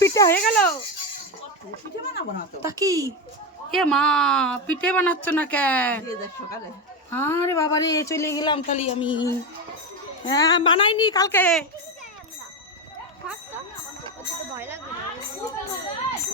পিঠে হয়ে গেল তা কি এ মা পিঠে বানাচ্ছ না কেন? আরে বাবা রে চলে গেলাম তাহলে আমি। হ্যাঁ বানাইনি কালকে।